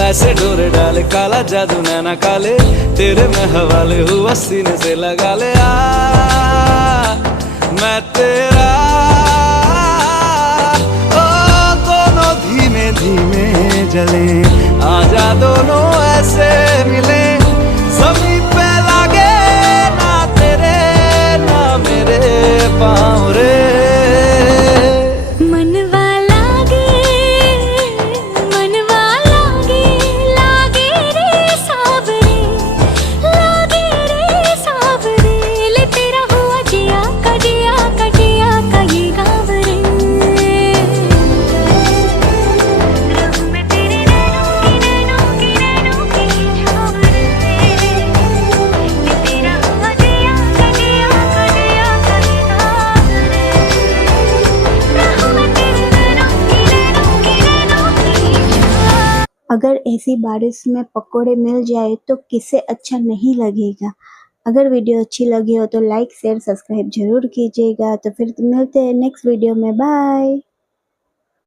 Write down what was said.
ऐसे डोरे डाले काला जादू नैना काले, तेरे में हवाले हुआ सीने से लगा ले। मैं तेरा ओ दोनों धीमे धीमे जले, आजा दोनों ऐसे मिले, जमीन पे लागे ना तेरे ना मेरे पाँव रे। अगर ऐसी बारिश में पकोड़े मिल जाए तो किसे अच्छा नहीं लगेगा। अगर वीडियो अच्छी लगी हो तो लाइक शेयर सब्सक्राइब जरूर कीजिएगा। तो फिर मिलते हैं नेक्स्ट वीडियो में। बाय।